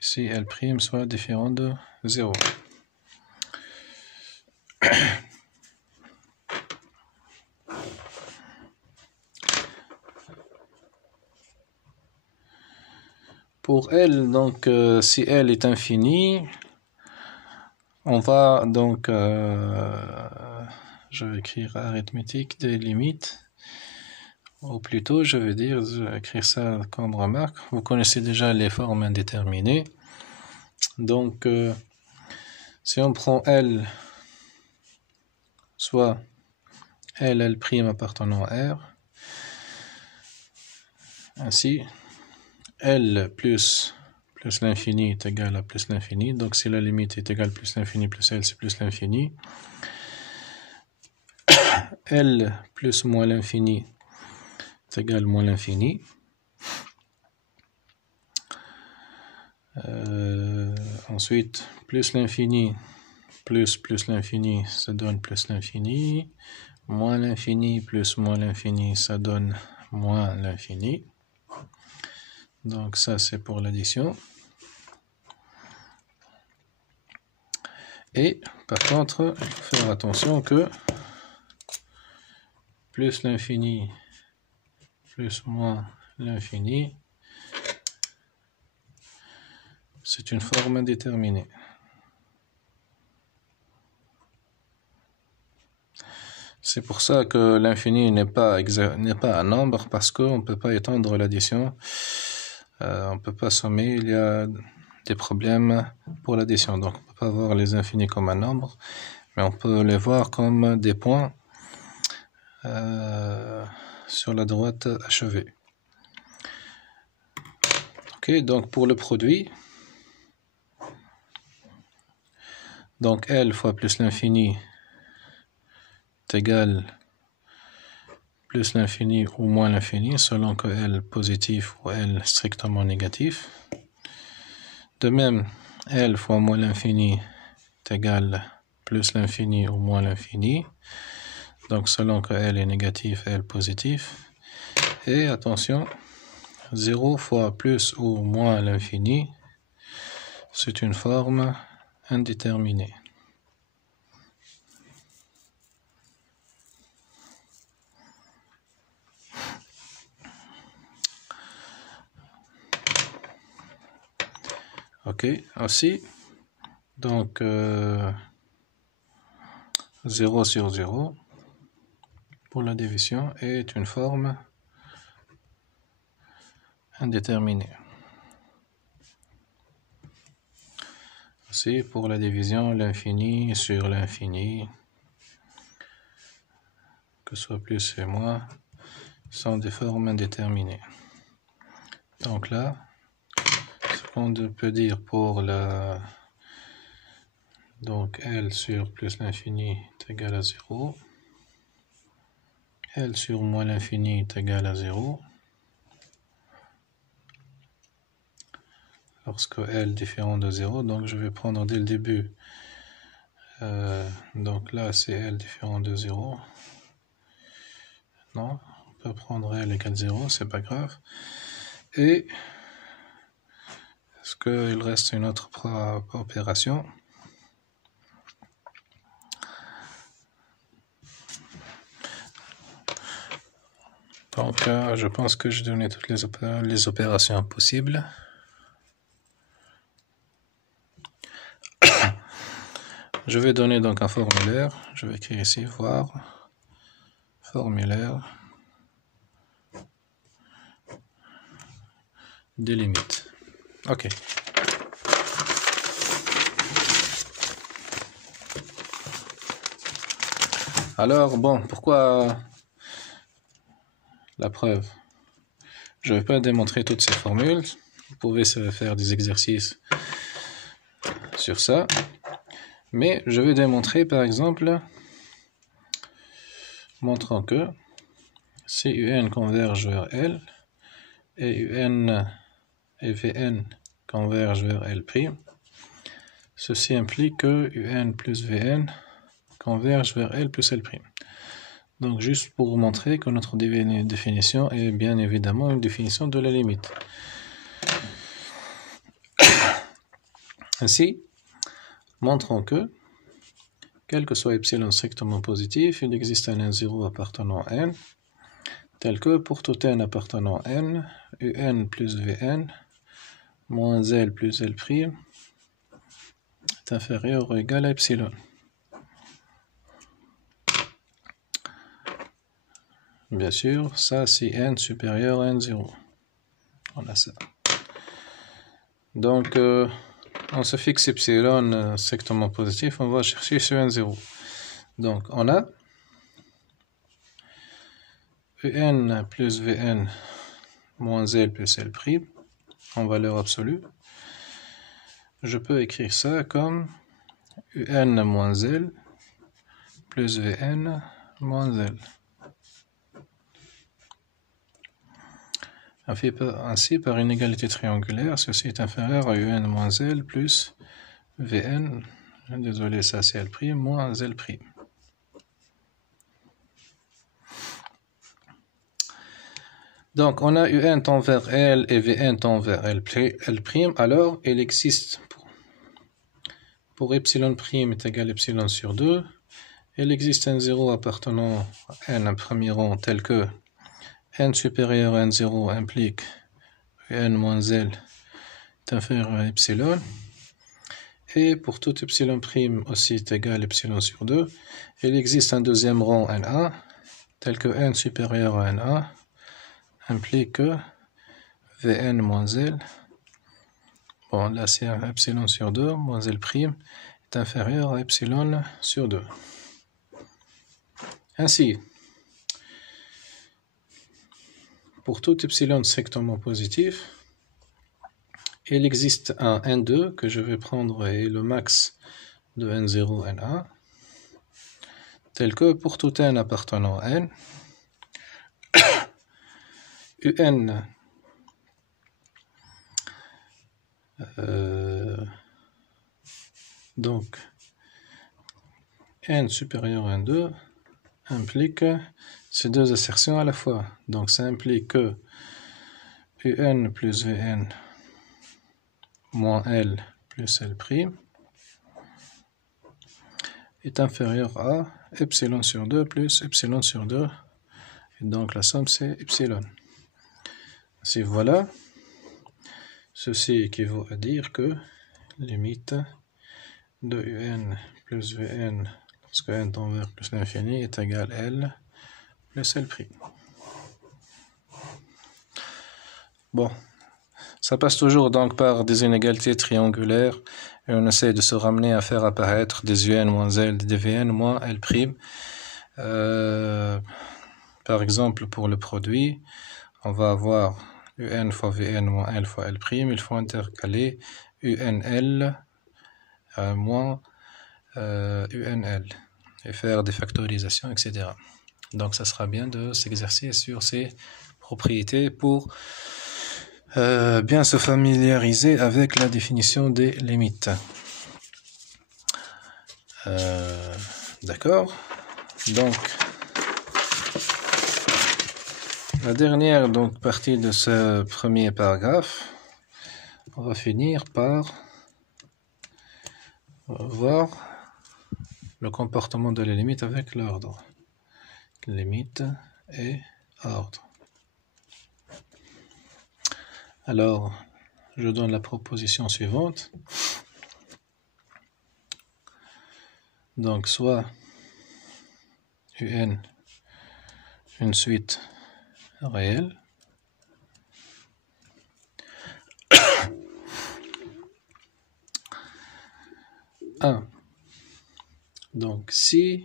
ici L' soit différent de 0. Pour L, donc si L est infini, on va donc, je vais écrire arithmétique des limites, ou plutôt je vais écrire ça comme remarque. Vous connaissez déjà les formes indéterminées. Donc si on prend L, soit L, L' appartenant à R, ainsi L plus l'infini est égal à plus l'infini. Donc si la limite est égale à plus l'infini plus L, c'est plus l'infini. L plus moins l'infini est égal à moins l'infini. Ensuite, plus l'infini plus l'infini, ça donne plus l'infini. Moins l'infini plus moins l'infini, ça donne moins l'infini. Donc ça, c'est pour l'addition. Et par contre, il faut faire attention que plus l'infini plus moins l'infini, c'est une forme indéterminée. C'est pour ça que l'infini n'est pas un nombre, parce qu'on ne peut pas étendre l'addition. On ne peut pas sommer, il y a des problèmes pour l'addition. Donc on ne peut pas voir les infinis comme un nombre, mais on peut les voir comme des points sur la droite achevée. Ok, donc pour le produit, donc L fois plus l'infini est égal plus l'infini ou moins l'infini, selon que L positif ou L strictement négatif. De même, L fois moins l'infini est égal plus l'infini ou moins l'infini. Donc selon que L est négatif, L positif. Et attention, 0 fois plus ou moins l'infini, c'est une forme indéterminée. Ok, aussi, donc 0 sur 0 pour la division est une forme indéterminée. Aussi pour la division, l'infini sur l'infini, que ce soit plus et moins, sont des formes indéterminées. Donc là, ce qu'on peut dire pour la... Donc L sur plus l'infini est égal à 0. L sur moins l'infini est égal à 0. Lorsque L est différent de 0, donc je vais prendre dès le début. Donc là, c'est L différent de 0. Non, on peut prendre L égale 0, c'est pas grave. Et est-ce qu'il reste une autre opération? Donc, je pense que j'ai donné toutes les opérations possibles. Je vais donner donc un formulaire. Je vais écrire ici, voir, formulaire, des limites. Ok. Alors, bon, pourquoi la preuve? Je ne vais pas démontrer toutes ces formules. Vous pouvez faire des exercices sur ça. Mais je vais démontrer, par exemple, montrant que si UN converge vers L et UN et Vn convergent vers L', ceci implique que UN plus Vn converge vers L plus L'. Donc juste pour vous montrer que notre définition est bien évidemment une définition de la limite. Ainsi, montrons que, quel que soit epsilon strictement positif, il existe un n0 appartenant à n, tel que pour tout n appartenant à n, un plus vn moins l plus l' est inférieur ou égal à epsilon. Bien sûr, ça si n supérieur à n0. On a ça. Donc, on se fixe epsilon strictement positif, on va chercher sur n0. Donc, on a un plus vn moins l plus l' en valeur absolue. Je peux écrire ça comme un moins l plus vn moins l. Ainsi, par une égalité triangulaire, ceci est inférieur à un moins l plus vn, désolé, ça c'est l' moins l'. Donc, on a un tend vers L et Vn tend vers L', alors il existe pour epsilon' est égal à epsilon sur 2, il existe un 0 appartenant à n, un premier rang, tel que n supérieur à n0 implique n moins L est inférieur à epsilon, et pour tout epsilon' aussi est égal à epsilon sur 2, il existe un deuxième rang n1, tel que n supérieur à n1 implique que Vn moins L, bon là c'est un epsilon sur 2, moins L' est inférieur à epsilon sur 2. Ainsi, pour tout epsilon strictement positif, il existe un N2 que je vais prendre et le max de N0, N1, tel que pour tout n appartenant à n, Un donc n supérieur à n2 implique ces deux assertions à la fois. Donc ça implique que Un plus Vn moins L plus L' est inférieur à epsilon sur 2 plus epsilon sur 2. Et donc la somme c'est epsilon. Si voilà, ceci équivaut à dire que limite de Un plus Vn lorsque n tend vers plus l'infini est égal à L plus L'. Bon, ça passe toujours donc par des inégalités triangulaires et on essaie de se ramener à faire apparaître des Un moins L, des Vn moins L'. Par exemple, pour le produit, on va avoir Un fois Vn moins L fois L', il faut intercaler UNL moins UNL et faire des factorisations, etc. Donc ça sera bien de s'exercer sur ces propriétés pour bien se familiariser avec la définition des limites. D'accord. Donc la dernière partie de ce premier paragraphe, on va finir par voir le comportement de la limite avec l'ordre. Limite et ordre. Alors, je donne la proposition suivante. Donc, soit UN, une suite réelle, donc si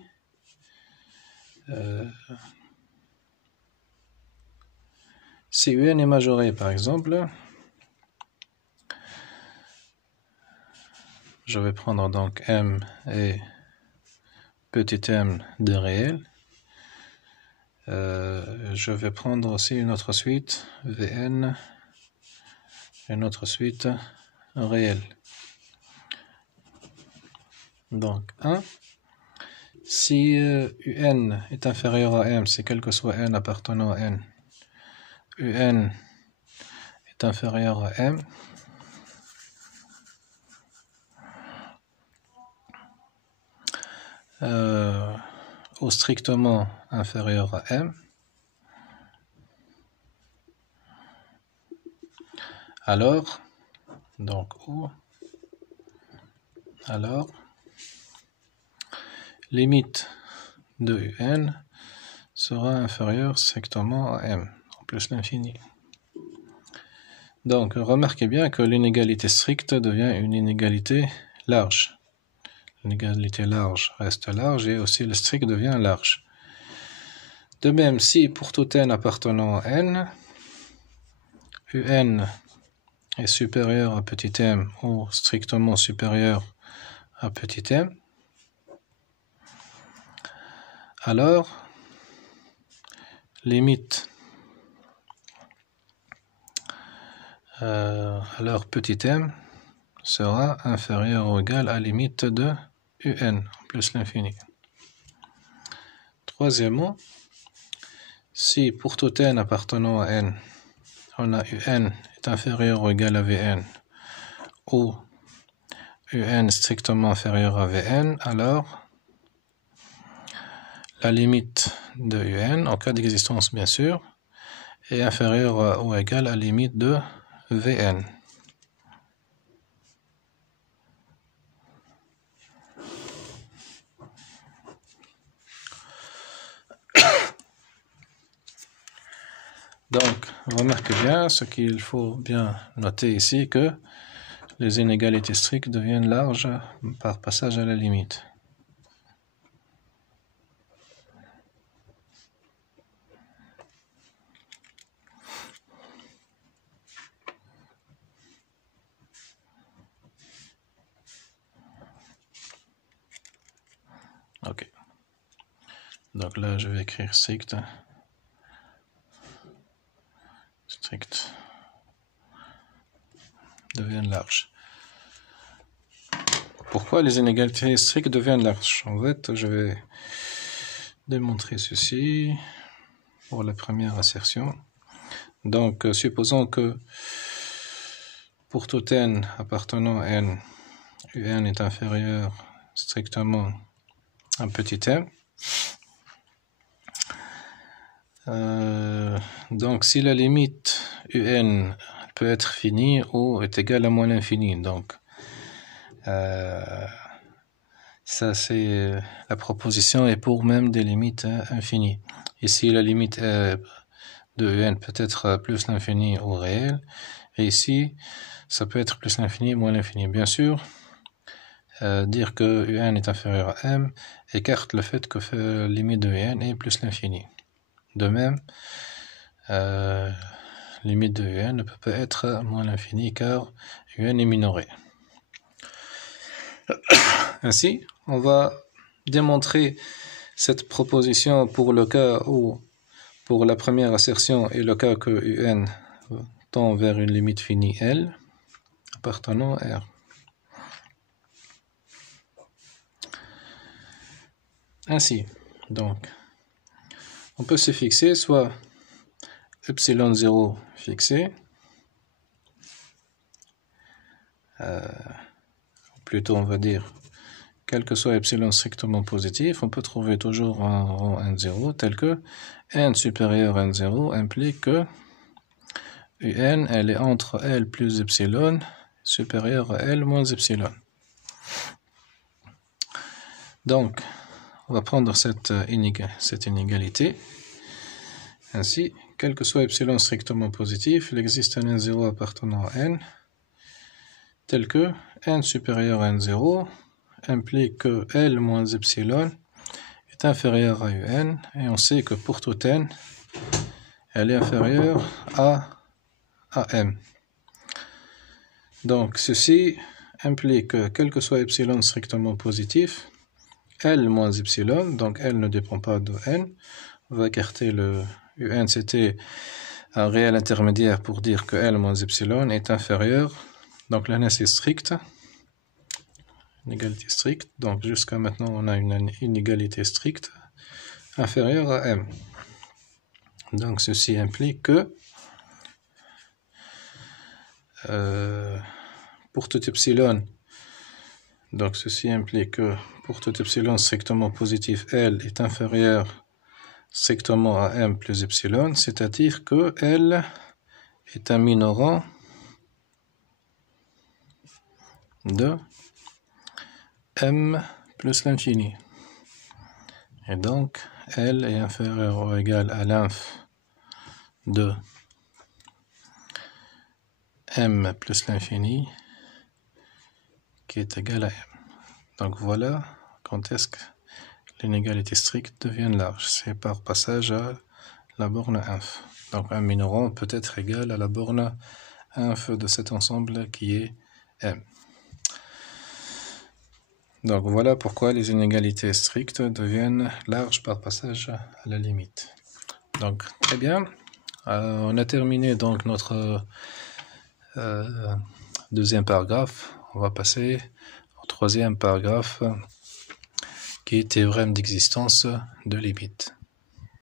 UN est majoré, par exemple, je vais prendre donc M et petit m de réel. Je vais prendre aussi une autre suite, Vn, une autre suite réelle. Donc 1, si Un est inférieur à M, c'est quel que soit n appartenant à n, Un est inférieur à M, ou strictement inférieur à M, alors, donc ou, alors, limite de Un sera inférieure strictement à M, en plus l'infini. Donc, remarquez bien que l'inégalité stricte devient une inégalité large. L'inégalité large reste large et aussi le strict devient large. De même, si pour tout n appartenant à n, Un est supérieur à petit m ou strictement supérieur à petit m, alors limite alors petit m sera inférieur ou égal à limite de Un plus l'infini. Troisièmement, si pour tout n appartenant à n, on a Un est inférieur ou égal à Vn ou Un strictement inférieur à Vn, alors la limite de Un, en cas d'existence bien sûr, est inférieure ou égale à la limite de Vn. Donc, remarquez bien ce qu'il faut bien noter ici, que les inégalités strictes deviennent larges par passage à la limite. Donc là, je vais écrire strict. Strict deviennent larges. Pourquoi les inégalités strictes deviennent larges? En fait, je vais démontrer ceci pour la première assertion. Donc, supposons que pour tout n appartenant à n, un est inférieur strictement à un petit m. Donc, si la limite un peut être finie ou est égale à moins l'infini, donc ça c'est la proposition est pour même des limites infinies. Ici, la limite de un peut être plus l'infini ou réel, et ici, ça peut être plus l'infini, moins l'infini. Bien sûr, dire que un est inférieur à m écarte le fait que la limite de un est plus l'infini. De même, limite de un ne peut pas être moins l'infini car un est minoré. Ainsi, on va démontrer cette proposition pour le cas où, pour la première assertion et le cas que un tend vers une limite finie L appartenant à R. Ainsi, donc, on peut se fixer soit epsilon 0 fixé, plutôt on va dire, quel que soit epsilon strictement positif, on peut trouver toujours un rang n0 tel que n supérieur à n0 implique que un elle est entre L plus epsilon supérieur à L moins epsilon. Donc, on va prendre cette inégalité. Ainsi, quel que soit epsilon strictement positif, il existe un n0 appartenant à n, tel que n supérieur à n0 implique que L moins epsilon est inférieur à un, et on sait que pour tout n, elle est inférieure à m. Donc, ceci implique que quel que soit epsilon strictement positif, L moins epsilon, donc L ne dépend pas de n, on va écarter le un, c'était un réel intermédiaire pour dire que L moins epsilon est inférieur, donc la est stricte, inégalité stricte, donc jusqu'à maintenant on a une inégalité stricte inférieure à m. Donc ceci implique que pour tout epsilon, donc ceci implique que pour tout epsilon strictement positif, L est inférieur strictement à m plus epsilon, c'est-à-dire que L est un minorant de m plus l'infini. Et donc, L est inférieur ou égal à l'inf de m plus l'infini qui est égal à m. Donc voilà quand est-ce que l'inégalité stricte devient large. C'est par passage à la borne inf. Donc un minorant peut être égal à la borne inf de cet ensemble qui est m. Donc voilà pourquoi les inégalités strictes deviennent larges par passage à la limite. Donc très bien, on a terminé donc notre deuxième paragraphe. On va passer au troisième paragraphe qui est théorème d'existence de limite.